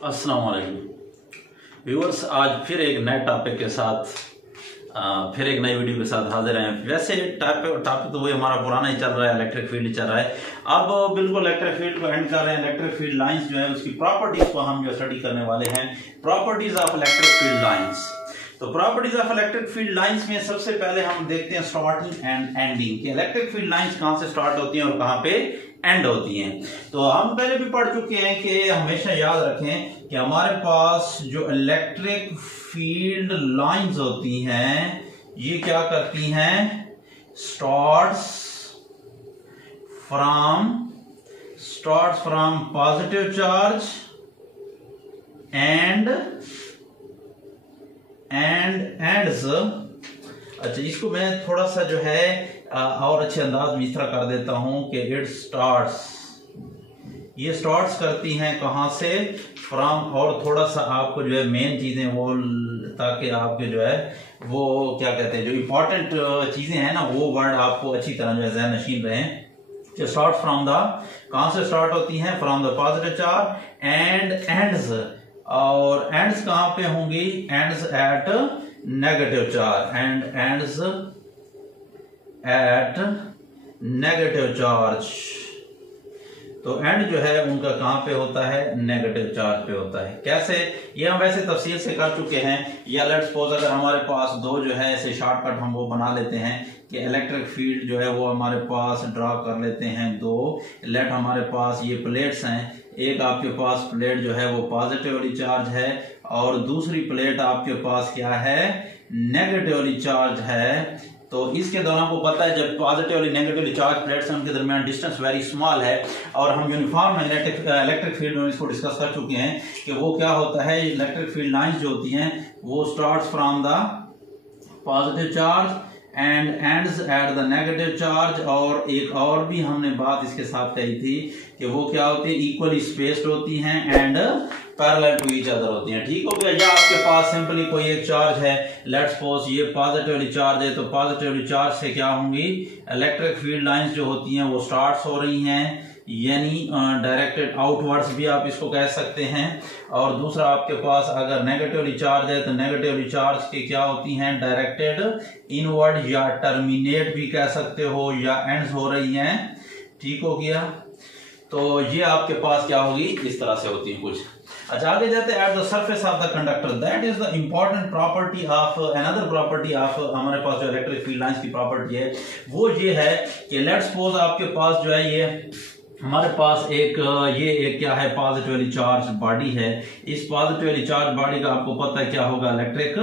अस्सलाम वालेकुम व्यूअर्स, आज फिर एक नए टॉपिक के साथ फिर एक नई वीडियो के साथ हाजिर हैं। वैसे टॉपिक तो वही हमारा पुराना ही चल रहा है, इलेक्ट्रिक फील्ड ही चल रहा है। अब बिल्कुल इलेक्ट्रिक फील्ड को एंड कर रहे हैं। इलेक्ट्रिक फील्ड लाइंस जो है उसकी प्रॉपर्टीज को हम जो स्टडी करने वाले हैं, properties of electric field lines. तो properties of electric field lines में सबसे पहले हम देखते हैं स्टार्टिंग एंड एंडिंग कि इलेक्ट्रिक फील्ड लाइंस कहां से स्टार्ट होती हैं और कहां पे एंड होती हैं। तो हम पहले भी पढ़ चुके हैं कि हमेशा याद रखें कि हमारे पास जो इलेक्ट्रिक फील्ड लाइंस होती हैं ये क्या करती हैं, starts from positive charge and ends. अच्छा, इसको मैं थोड़ा सा जो है और अच्छे अंदाज में इस तरह कर देता हूं कि इट स्टार्ट्स, ये स्टार्ट्स करती हैं कहां से, फ्रॉम। और थोड़ा सा आपको जो है मेन चीजें वो, ताकि आपके जो है वो क्या कहते हैं, जो इंपॉर्टेंट चीजें हैं ना, वो वर्ड आपको अच्छी तरह जो है ज़हन नशीन रहे। कि स्टार्ट फ्रॉम द, कहां से स्टार्ट होती हैं, from the positive charge and ends. और एंड्स कहां पे होंगी, ends at negative charge and ends at negative charge. तो एंड जो है उनका कहां पे होता है, नेगेटिव चार्ज पे होता है। कैसे, ये हम वैसे तफसील से कर चुके हैं। या लेट्स सपोज अगर हमारे पास दो जो है ऐसे शॉर्टकट हम वो बना लेते हैं कि इलेक्ट्रिक फील्ड जो है वो हमारे पास ड्रा कर लेते हैं दो। लेट हमारे पास ये प्लेट्स हैं, एक आपके पास प्लेट जो है वो पॉजिटिवली चार्ज है और दूसरी प्लेट आपके पास क्या है, नेगेटिवली चार्ज है। तो इसके दौरान आपको पता है जब पॉजिटिवली नेगेटिवली चार्ज प्लेट्स हैं उनके दरमियान डिस्टेंस वेरी स्मॉल है। और हम यूनिफॉर्म इलेक्ट्रिक फील्ड में इसको डिस्कस कर चुके हैं कि वो क्या होता है, इलेक्ट्रिक फील्ड लाइंस जो होती हैं वो starts from the positive charge and ends at the negative charge. और एक और भी हमने बात इसके साथ कही थी कि वो क्या होती है, इक्वली स्पेस्ड होती हैं and parallel to each other होती हैं। ठीक हो गया। या आपके पास सिंपली कोई एक चार्ज है, लेट्स सपोज ये पॉजिटिवली चार्ज है, तो पॉजिटिवली चार्ज से क्या होंगी, इलेक्ट्रिक फील्ड लाइंस जो होती हैं वो स्टार्ट्स हो रही हैं, यानी डायरेक्टेड आउटवर्ड्स भी आप इसको कह सकते हैं। और दूसरा आपके पास अगर नेगेटिवली चार्ज है तो नेगेटिवली चार्ज की क्या होती हैं, डायरेक्टेड इनवर्ड या टर्मिनेट भी कह सकते हो, या एंड्स हो रही हैं। ठीक हो गया। तो ये आपके पास क्या होगी, इस तरह से होती है कुछ। अच्छा, आगे जाते हैं, at the surface of the conductor, that is the important property of, another property of हमारे पास जो इलेक्ट्रिक फील्ड लाइंस की प्रॉपर्टी है वो ये है कि लेट्स सपोज आपके पास जो है ये हमारे पास ये एक क्या है, पॉजिटिवली चार्ज बॉडी है। इस पॉजिटिवली चार्ज बॉडी का आपको पता है क्या होगा, इलेक्ट्रिक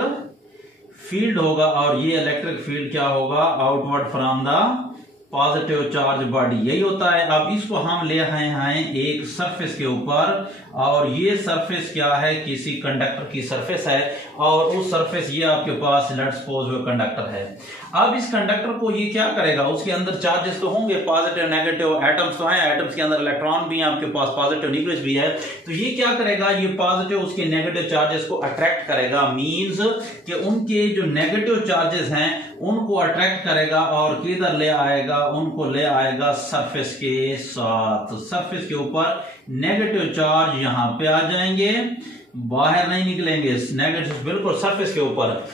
फील्ड होगा। और ये इलेक्ट्रिक फील्ड क्या होगा, outward from the positive charge body, यही होता है। अब इसको हम ले आए हैं एक सरफेस के ऊपर, और ये सरफेस क्या है, किसी कंडक्टर की सरफेस है। और उस सरफेस ये आपके पास लेट्स सपोज वो कंडक्टर है। अब इस कंडक्टर को ये क्या करेगा, उसके अंदर चार्जेस तो होंगे, पॉजिटिव नेगेटिव, एटम्स तो हैं, एटम्स के अंदर इलेक्ट्रॉन भी है आपके पास, पॉजिटिव न्यूक्लियस भी है। तो ये क्या करेगा, ये पॉजिटिव उसके नेगेटिव चार्जेस को अट्रैक्ट करेगा। मींस कि उनके जो नेगेटिव चार्जेस हैं उनको अट्रैक्ट करेगा और किधर ले आएगा, उनको ले आएगा सरफेस के साथ। सरफेस के ऊपर नेगेटिव चार्ज यहां पे आ जाएंगे, बाहर नहीं निकलेंगे, नेगेटिव बिल्कुल सरफेस के ऊपर।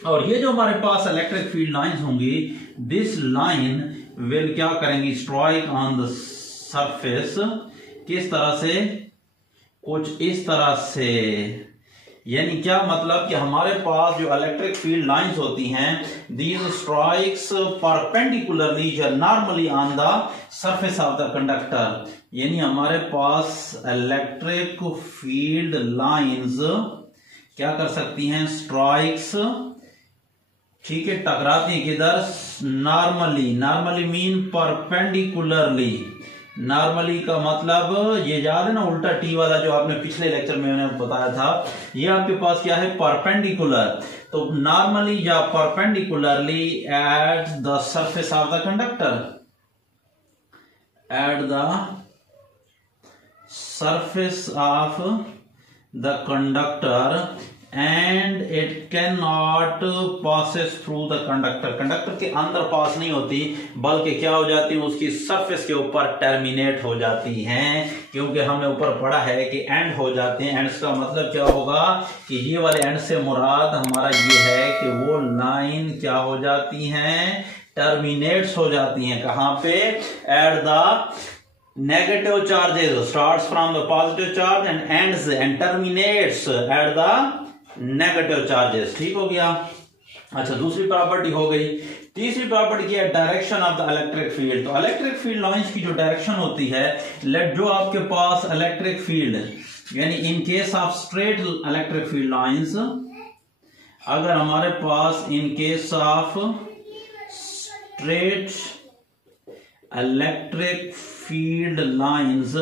और ये जो हमारे पास इलेक्ट्रिक फील्ड लाइंस होंगी, दिस लाइन विल क्या करेंगी, स्ट्राइक ऑन द सरफेस। किस तरह से, कुछ इस तरह से। यानी क्या मतलब कि हमारे पास जो इलेक्ट्रिक फील्ड लाइंस होती हैं, दीज स्ट्राइक्स परपेंडिकुलरली या normally on the surface of the conductor. यानी हमारे पास इलेक्ट्रिक फील्ड लाइंस क्या कर सकती हैं, स्ट्राइक्स, ठीक है, टकराती हैं किधर, normally. Normally mean perpendicularly. Normally का मतलब ये याद है ना, उल्टा टी वाला जो आपने पिछले लेक्चर में मैंने बताया था, ये आपके पास क्या है, परपेंडिकुलर। तो नॉर्मली या perpendicularly at the surface of the conductor, at the surface of the conductor and it can not passes through the conductor, conductor के अंदर पास नहीं होती बल्कि क्या हो जाती है, उसकी सरफेस के ऊपर टर्मिनेट हो जाती हैं, क्योंकि हमने ऊपर पढ़ा है कि एंड हो जाते हैं। एंड्स का मतलब क्या होगा कि ये वाले एंड से मुराद हमारा ये है कि वो लाइन क्या हो जाती हैं, टर्मिनेट्स हो जाती हैं। कहां पे? At the negative charges, starts from the positive charge and ends and terminates at the negative charges। ठीक हो गया। अच्छा, दूसरी प्रॉपर्टी हो गई। तीसरी प्रॉपर्टी है direction of the electric field. तो इलेक्ट्रिक फील्ड लाइंस की जो डायरेक्शन होती है, लेट जो आपके पास इलेक्ट्रिक फील्ड यानी in case of straight electric field lines, अगर हमारे पास in case of straight electric field lines,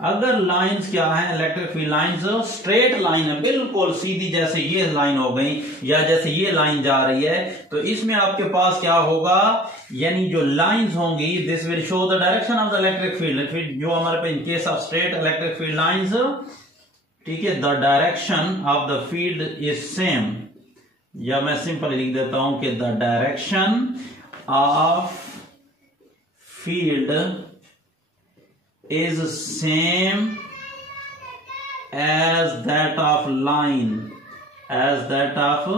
अगर लाइंस क्या है, electric field lines straight line है, बिल्कुल सीधी, जैसे ये लाइन हो गई या जैसे ये लाइन जा रही है, तो इसमें आपके पास क्या होगा, यानी जो लाइंस होंगी, this will show the direction of the electric field. जो हमारे पास in case of straight electric field lines, ठीक है, the direction of the field is same, या मैं सिंपल लिख देता हूं कि the direction of field is same as that of line, as that of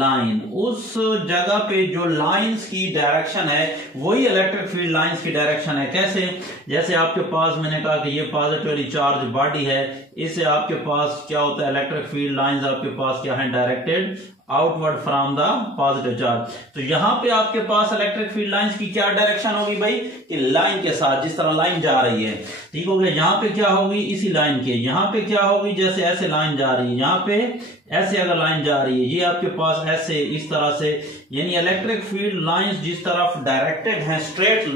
line। उस जगह पे जो लाइंस की डायरेक्शन है वही इलेक्ट्रिक फील्ड लाइंस की डायरेक्शन है। कैसे? जैसे आपके पास मैंने कहा कि ये पॉजिटिवली चार्ज बॉडी है, इससे आपके पास क्या होता है, इलेक्ट्रिक फील्ड लाइंस आपके पास क्या है, directed outward from the positive charge. तो यहां पे आपके पास इलेक्ट्रिक फील्ड लाइंस की क्या डायरेक्शन होगी भाई, कि लाइन के साथ, जिस तरह लाइन जा रही है, ठीक हो गया। यहां पे क्या होगी, इसी लाइन के, यहां पे क्या होगी, जैसे ऐसे लाइन जा रही है, यहां पे ऐसे अगर लाइन जा रही है, ये आपके पास ऐसे इस तरह से, यानी इलेक्ट्रिक फील्ड लाइंस जिस तरफ डायरेक्टेड है स्ट्रेट,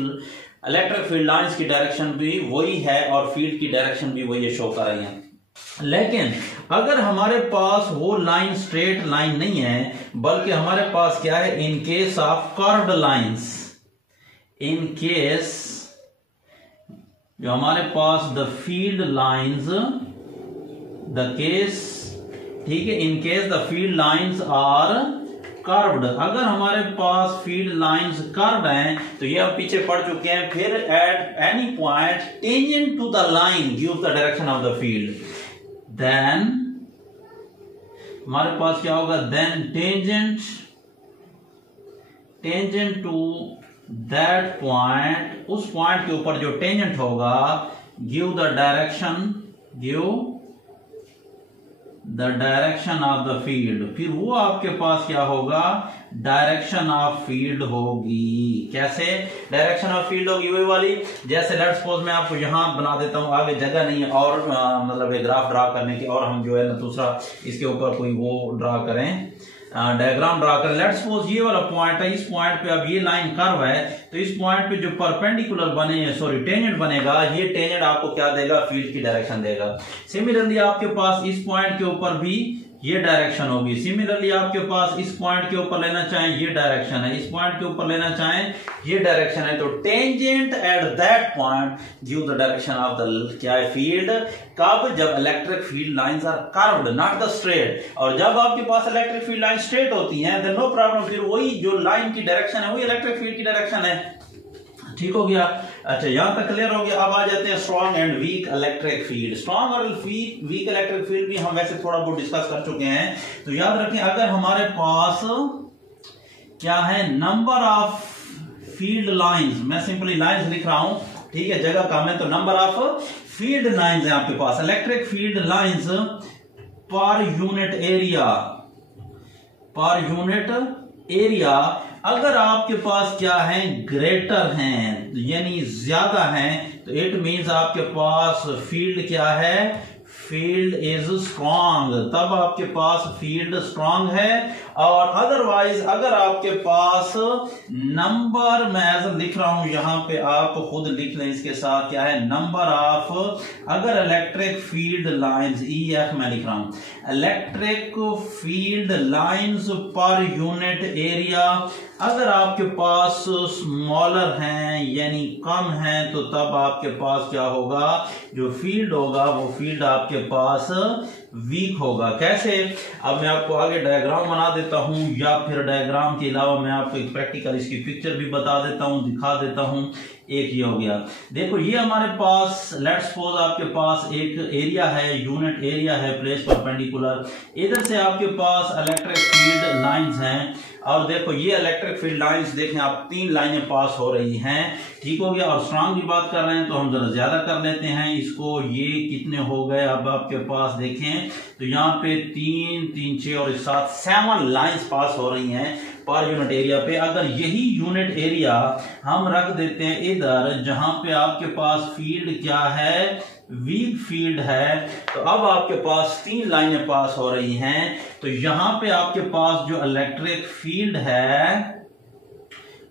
इलेक्ट्रिक फील्ड लाइंस की डायरेक्शन भी वही है और फील्ड की डायरेक्शन भी वही शो कर रही है। लेकिन अगर हमारे पास वो लाइन स्ट्रेट लाइन नहीं है, बल्कि हमारे पास क्या है, in case of curved lines, in case जो हमारे पास the field lines, the case, ठीक है, in case the field lines are curved, अगर हमारे पास फील्ड लाइंस कर्व्ड हैं, तो ये हम पीछे पढ़ चुके हैं, फिर at any point tangent to the line gives the direction of the field, then हमारे पास क्या होगा, then tangent to that point, उस पॉइंट के ऊपर जो टेंजेंट होगा, give the direction of the field, फिर वो आपके पास क्या होगा, डायरेक्शन ऑफ फील्ड होगी। कैसे डायरेक्शन ऑफ फील्ड होगी, वही वाली, जैसे लेट्स सपोज मैं आपको यहां बना देता हूं, आगे जगह नहीं है और मतलब एक ग्राफ ड्रा करने की, और हम जो है ना दूसरा इसके ऊपर कोई वो ड्रा करें, डायग्राम ड्रा करें। लेट्स सपोज ये वाला पॉइंट है, इस पॉइंट पे अब ये लाइन कर्व है, तो इस पॉइंट पे जो परपेंडिकुलर बने, सॉरी टेंजेंट बनेगा, ये टेंजेंट आपको क्या देगा, फील्ड की डायरेक्शन देगा। सिमिलरली आपके पास इस पॉइंट के ऊपर भी ये डायरेक्शन होगी, सिमिलरली आपके पास इस पॉइंट के ऊपर लेना चाहें ये डायरेक्शन है, इस पॉइंट के ऊपर लेना चाहें ये डायरेक्शन है, तो tangent at that point give the direction of the क्या है, फील्ड। कब? जब electric field lines are curved not the straight, और जब आपके पास इलेक्ट्रिक फील्ड लाइन स्ट्रेट होती हैं, देन नो प्रॉब्लम, फिर वही जो लाइन की डायरेक्शन है वही इलेक्ट्रिक फील्ड की डायरेक्शन है। ठीक हो गया। अच्छा, यहां तक क्लियर हो गया। अब आ जाते हैं strong and weak electric field. Strong और वीक इलेक्ट्रिक फील्ड भी हम वैसे थोड़ा बहुत डिस्कस कर चुके हैं, तो याद रखें, अगर हमारे पास क्या है, नंबर ऑफ फील्ड लाइंस, मैं सिंपली लाइंस लिख रहा हूं, ठीक है, जगह कम है, तो नंबर ऑफ फील्ड लाइंस है आपके पास, electric field lines per unit area, अगर आपके पास क्या है, ग्रेटर हैं, यानी ज्यादा हैं, तो इट मींस आपके पास फील्ड क्या है, फील्ड इज स्ट्रॉन्ग, तब आपके पास फील्ड स्ट्रॉन्ग है। और अदरवाइज अगर आपके पास नंबर, मैं ऐसा लिख रहा हूं, यहां पे आप खुद लिख लें इसके साथ, क्या है, नंबर ऑफ, अगर इलेक्ट्रिक फील्ड लाइंस, EF मैं लिख रहा हूं, electric field lines per unit area, अगर आपके पास स्मॉलर हैं यानी कम हैं, तो तब आपके पास क्या होगा, जो फील्ड होगा वो फील्ड आपके पास वीक होगा। कैसे, अब मैं आपको आगे डायग्राम बना देता हूं, या फिर डायग्राम के अलावा मैं आपको एक प्रैक्टिकल इसकी पिक्चर भी बता देता हूं, दिखा देता हूं। एक ये हो गया, देखो ये हमारे पास लेट्स सपोज आपके पास एक एरिया है, यूनिट एरिया है प्लेस परपेंडिकुलर, इधर से आपके पास इलेक्ट्रिक फील्ड लाइंस हैं, और देखो ये इलेक्ट्रिक फील्ड लाइंस देखें आप 3 लाइनें पास हो रही हैं, ठीक हो गया। और स्ट्रॉन्ग की बात कर रहे हैं तो हम जरा ज्यादा कर लेते हैं इसको, ये कितने हो गए अब आपके पास देखें तो यहाँ पे 3 3 6 और 7 लाइंस पास हो रही हैं पर यूनिट एरिया पे। अगर यही यूनिट एरिया हम रख देते हैं इधर जहां पे आपके पास फील्ड क्या है, वीक फील्ड है, तो अब आपके पास 3 लाइनें पास हो रही हैं, तो यहां पे आपके पास जो इलेक्ट्रिक फील्ड है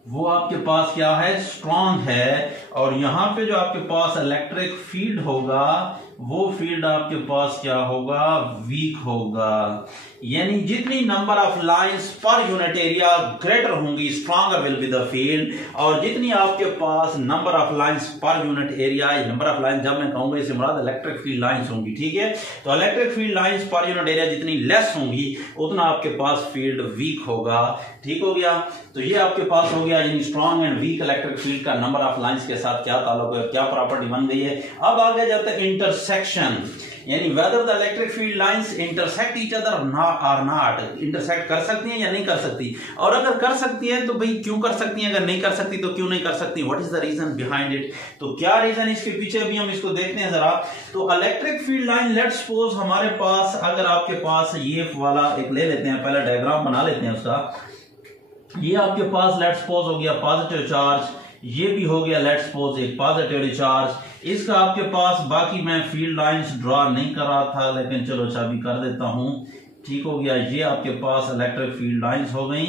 वो आपके पास क्या है, स्ट्रॉन्ग है, और यहां पे जो आपके पास इलेक्ट्रिक फील्ड होगा वो फील्ड आपके पास क्या होगा, वीक होगा। यानी जितनी number of lines per unit area greater होंगी, stronger will be the field, और जितनी आपके पास number of lines per unit area, number of lines जब मैं कहूंगा इससे मुराद इलेक्ट्रिक फील्ड लाइंस होंगी, ठीक है। तो electric field lines per unit area जितनी लेस होंगी उतना आपके पास फील्ड वीक होगा, ठीक हो गया। तो ये आपके पास हो गया, यानी strong and weak electric field का नंबर ऑफ लाइंस के साथ क्या ताल्लुक है, क्या प्रॉपर्टी बन गई है। अब आगे जाता है इंटरसेक्शन, यानी whether the electric field lines intersect each other or not, intersect कर सकती हैं या नहीं कर सकती, और अगर कर सकती है तो भाई क्यों कर सकती है, अगर नहीं कर सकती तो क्यों नहीं कर सकती, what is the reason behind it. तो क्या रीजन इसके पीछे अभी हम इसको देखते हैं जरा। तो electric field line let's suppose हमारे पास, अगर आपके पास ये वाला एक ले लेते हैं, पहले डायग्राम बना लेते हैं उसका। ये आपके पास लेट्स सपोज हो गया पॉजिटिव चार्ज, ये भी हो गया लेट्स सपोज एक पॉजिटिव चार्ज, इसका आपके पास बाकी मैं फील्ड लाइंस ड्रॉ नहीं कर रहा था लेकिन चलो अच्छा भी कर देता हूं, ठीक हो गया। ये आपके पास इलेक्ट्रिक फील्ड लाइंस हो गई,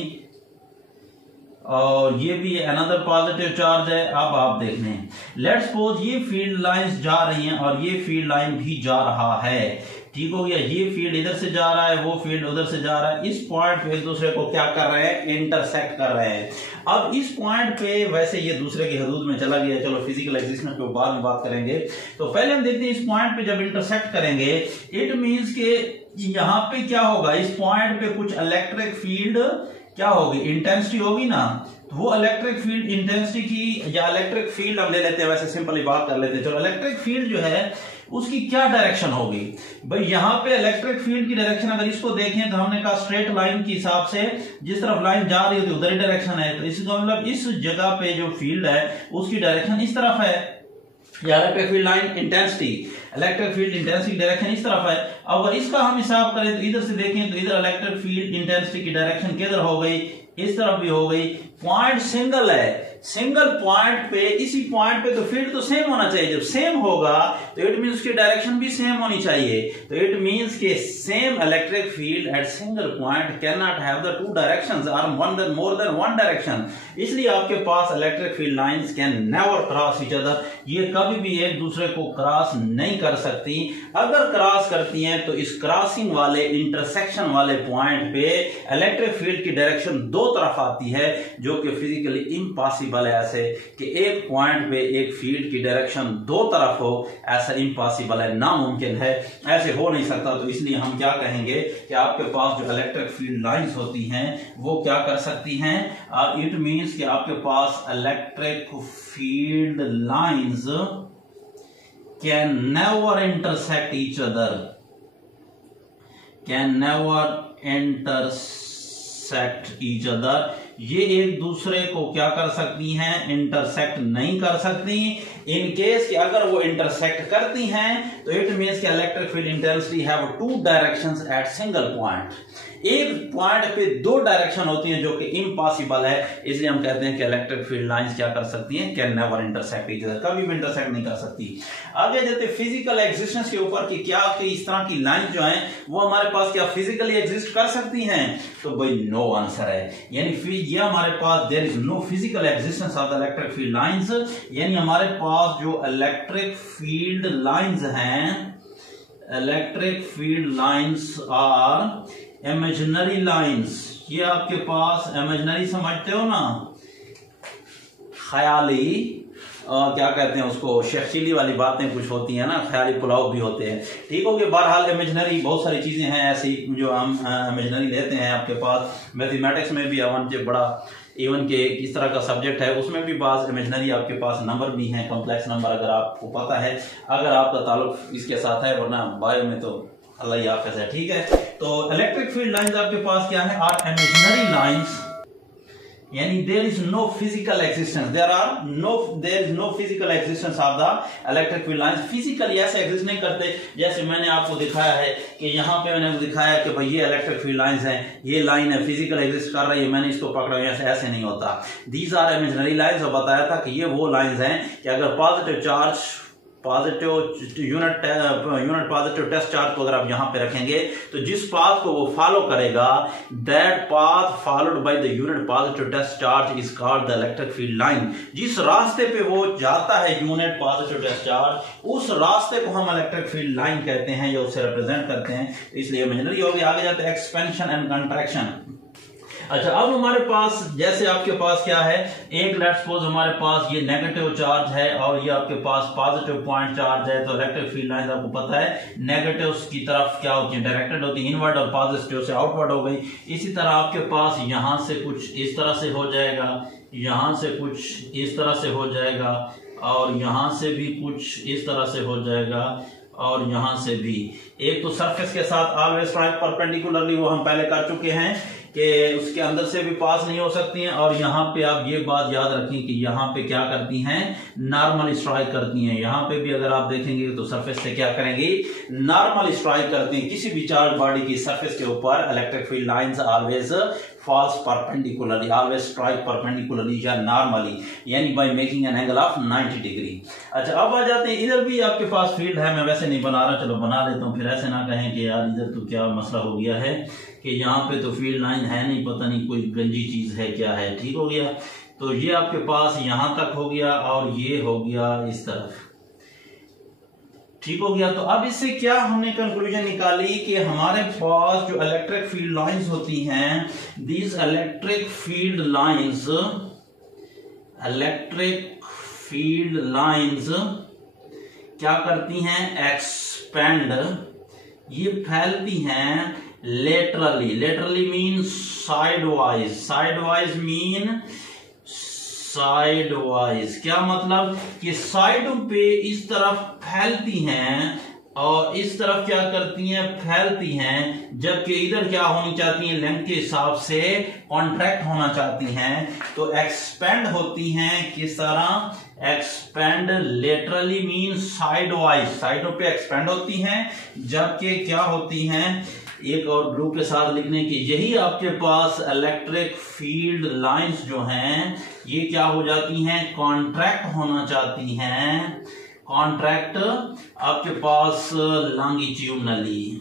और ये भी अनदर पॉजिटिव चार्ज है। अब आप देख लें, लेट्स सपोज ये फील्ड लाइंस जा रही हैं और ये फील्ड लाइन भी जा रहा है, ठीक हो गया। ये फील्ड इधर से जा रहा है, वो फील्ड उधर से जा रहा है, इस पॉइंट पे एक दूसरे को क्या कर रहे हैं, इंटरसेक्ट कर रहे हैं। अब इस पॉइंट पे वैसे ये दूसरे की हदूद में चला गया, चलो फिजिकल एग्जिस्टेंस पे बाद में बात करेंगे। तो पहले हम देखते हैं इस पॉइंट पे जब इंटरसेक्ट करेंगे, इट मींस के यहां पे क्या होगा, इस पॉइंट पे कुछ इलेक्ट्रिक फील्ड क्या होगी, इंटेंसिटी होगी ना। तो वो इलेक्ट्रिक फील्ड इंटेंसिटी की, या इलेक्ट्रिक फील्ड हम ले लेते हैं, वैसे सिंपली बात कर लेते हैं। चलो इलेक्ट्रिक फील्ड जो है उसकी क्या डायरेक्शन होगी भाई, यहां पे इलेक्ट्रिक फील्ड की डायरेक्शन अगर इसको देखें तो हमने कहा स्ट्रेट लाइन के हिसाब से जिस तरफ लाइन जा रही होती उधर ही डायरेक्शन है, तो इसका मतलब इस जगह पे जो फील्ड है उसकी डायरेक्शन इस तरफ है। Electric field line intensity, electric field intensity direction इस तरफ है। अगर इसका हम हिसाब करें तो इधर से देखें तो इधर इलेक्ट्रिक फील्ड इंटेंसिटी की डायरेक्शन किधर हो गई, इस तरफ भी हो गई। पॉइंट सिंगल है, सिंगल पॉइंट पे, इसी पॉइंट पे तो फील्ड तो सेम होना चाहिए, जब सेम होगा तो इट मींस की डायरेक्शन भी सेम होनी चाहिए। तो इट मींस के same electric field at single point can not have the two directions और मोर देन वन डायरेक्शन, इसलिए आपके पास electric field lines can never cross each other, ये कभी भी एक दूसरे को क्रॉस नहीं कर सकती। अगर क्रॉस करती हैं तो इस क्रॉसिंग वाले, इंटरसेक्शन वाले पॉइंट पे इलेक्ट्रिक फील्ड की डायरेक्शन दो तरफ आती है, जो कि फिजिकली इम्पॉसिबल है। ऐसे कि एक पॉइंट पे एक फील्ड की डायरेक्शन दो तरफ हो, ऐसा इम्पॉसिबल है, नामुमकिन है, ऐसे हो नहीं सकता। तो इसलिए हम क्या कहेंगे कि आपके पास जो इलेक्ट्रिक फील्ड लाइंस होती हैं वो क्या कर सकती हैं, इट मींस कि आपके पास electric field lines can never intersect each other, can never intersect each other, ये एक दूसरे को क्या कर सकती हैं, इंटरसेक्ट नहीं कर सकती। इन केस कि अगर वो इंटरसेक्ट करती हैं तो इट मींस कि electric field intensity have two directions at single point, एक पॉइंट पे दो डायरेक्शन होती हैं जो कि इम्पॉसिबल है। इसलिए हम कहते हैं कि इलेक्ट्रिक फील्ड लाइंस क्या कर सकती हैं, can never intersect each other, कभी भी इंटरसेक्ट नहीं कर सकती। आगे जाते फिजिकल एग्जिस्टेंस के ऊपर कि क्या कि इस तरह की लाइन जो है वो हमारे पास क्या फिजिकली एग्जिस्ट कर सकती हैं, तो भाई नो आंसर है। यानी ये हमारे पास there is no physical existence of the electric field lines, यानी हमारे पास जो इलेक्ट्रिक फील्ड लाइंस हैं, electric field lines are imaginary lines. ये आपके पास इमेजिनरी समझते हो ना, ख्याली क्या कहते हैं उसको, शेखचिली वाली बातें कुछ होती हैं ना, ख्याली पुलाव भी होते हैं। ठीक हो गया। बहरहाल इमेजिनरी बहुत सारी चीज़ें हैं ऐसी जो हम इमेजिनरी लेते हैं। आपके पास मैथमेटिक्स में भी इवन के किस तरह का सब्जेक्ट है उसमें भी बाज इमेजिनरी आपके पास नंबर भी हैं, कॉम्प्लेक्स नंबर, अगर आपको पता है, अगर आपका ताल्लुक इसके साथ है, वरना बायो में तो अल्लाह ही हाफ़िज़ है। ठीक है। तो इलेक्ट्रिक फील्ड लाइंस आपके पास क्या है, आर इमेजिनरी लाइंस, यानी there is no physical existence, there is no physical existence of the electric field lines. Physically ऐसे एग्जिस्ट नहीं करते। जैसे मैंने आपको दिखाया है कि यहाँ पे मैंने दिखाया कि भाई ये इलेक्ट्रिक फील्ड लाइंस हैं, ये लाइन है, फिजिकल एग्जिस्ट कर रही है, मैंने इसको पकड़ा, ऐसे नहीं होता। These are imaginary lines. और बताया था कि ये वो लाइंस हैं कि अगर positive charge, unit positive test charge को अगर आप यहां पे रखेंगे तो जिस पाथ को वो फॉलो करेगा, that path followed by the unit positive test charge is called the electric field line. जिस रास्ते पे वो जाता है यूनिट पॉजिटिव टेस्ट चार्ज, उस रास्ते को हम इलेक्ट्रिक फील्ड लाइन कहते हैं या उसे रिप्रेजेंट करते हैं। इसलिए इमेजिनरी हो गया। आगे जाते हैं एक्सपेंशन एंड कंट्रैक्शन। अच्छा, अब हमारे पास जैसे आपके पास क्या है, एक लेट्स सपोज हमारे पास ये नेगेटिव चार्ज है और ये आपके पास पॉजिटिव पॉइंट चार्ज है। तो इलेक्ट्रिक फील्ड लाइन आपको पता है नेगेटिव की तरफ क्या होती है, डायरेक्टेड होती है इनवर्ड, और पॉजिटिव से आउटवर्ड हो गई। इसी तरह आपके पास यहां से कुछ इस तरह से हो जाएगा, यहां से कुछ इस तरह से हो जाएगा, और यहां से भी कुछ इस तरह से हो जाएगा, और यहां से भी। एक तो सरफेस के साथ ऑलवेज स्ट्राइक परपेंडिकुलरली, वो हम पहले कर चुके हैं कि उसके अंदर से भी पास नहीं हो सकती हैं। और यहाँ पे आप ये बात याद रखें कि यहाँ पे क्या करती हैं, नॉर्मल स्ट्राइक करती हैं। यहाँ पे भी अगर आप देखेंगे तो सरफेस से क्या करेंगी, नॉर्मल स्ट्राइक करती हैं। किसी भी चार्ज बॉडी की सरफेस के ऊपर electric field lines always falls perpendicularly, always strike perpendicularly या normally, यानी by making an angle of 90 degree. अच्छा, अब आ जाते हैं, इधर भी आपके पास फील्ड है, मैं वैसे नहीं बना रहा, चलो बना देता हूँ, फिर ऐसे ना कहें कि यार इधर तो क्या मसला हो गया है कि यहाँ पे तो फील्ड लाइन है नहीं, पता नहीं कोई गंजी चीज है क्या है। ठीक हो गया। तो ये आपके पास यहां तक हो गया और ये हो गया इस तरफ। ठीक हो गया। तो अब इससे क्या हमने कंक्लूजन निकाली कि हमारे पास जो इलेक्ट्रिक फील्ड लाइंस होती हैं, दीज इलेक्ट्रिक फील्ड लाइंस क्या करती हैं, एक्सपेंड, ये फैलती हैं laterally mean sideways mean sideways. क्या मतलब कि साइडों पे इस तरफ फैलती हैं और इस तरफ क्या करती हैं, फैलती हैं, जबकि इधर क्या होनी चाहती हैं, लेंथ के हिसाब से कॉन्ट्रैक्ट होना चाहती हैं। तो एक्सपेंड होती हैं किस तरह, एक्सपेंड लेटरली मीन साइडवाइज, साइडों पे एक्सपेंड होती हैं, जबकि क्या होती हैं, एक और ब्लू के साथ लिखने की, यही आपके पास इलेक्ट्रिक फील्ड लाइंस जो हैं ये क्या हो जाती हैं, कॉन्ट्रैक्ट होना चाहती हैं। कॉन्ट्रैक्ट आपके पास लॉन्गिट्यूडनली,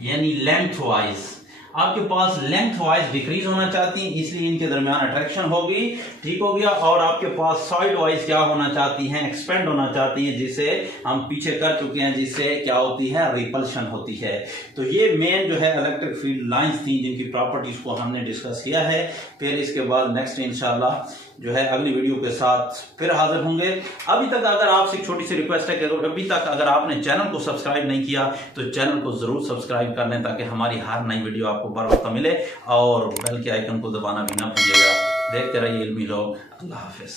यानी लेंथ वाइज, आपके पास लेंथ वाइज डिक्रीज होना चाहती है, इसलिए इनके दरमियान अट्रैक्शन होगी। ठीक हो गया। और आपके पास साइड वाइज क्या होना चाहती है, एक्सपेंड होना चाहती है, जिसे हम पीछे कर चुके हैं, जिससे क्या होती है, रिपल्शन होती है। तो ये मेन जो है इलेक्ट्रिक फील्ड लाइंस थी जिनकी प्रॉपर्टीज को हमने डिस्कस किया है। फिर इसके बाद नेक्स्ट इंशाल्लाह जो है अगली वीडियो के साथ फिर हाजिर होंगे। अभी तक अगर आपसे एक छोटी सी रिक्वेस्ट है कि अभी तक अगर आपने चैनल को सब्सक्राइब नहीं किया तो चैनल को जरूर सब्सक्राइब कर लें, ताकि हमारी हर नई वीडियो आपको बर वक्त मिले, और बेल के आइकन को दबाना भी ना भूलिएगा। देखते रहिए इल्मी लोग। अल्लाह हाफिज।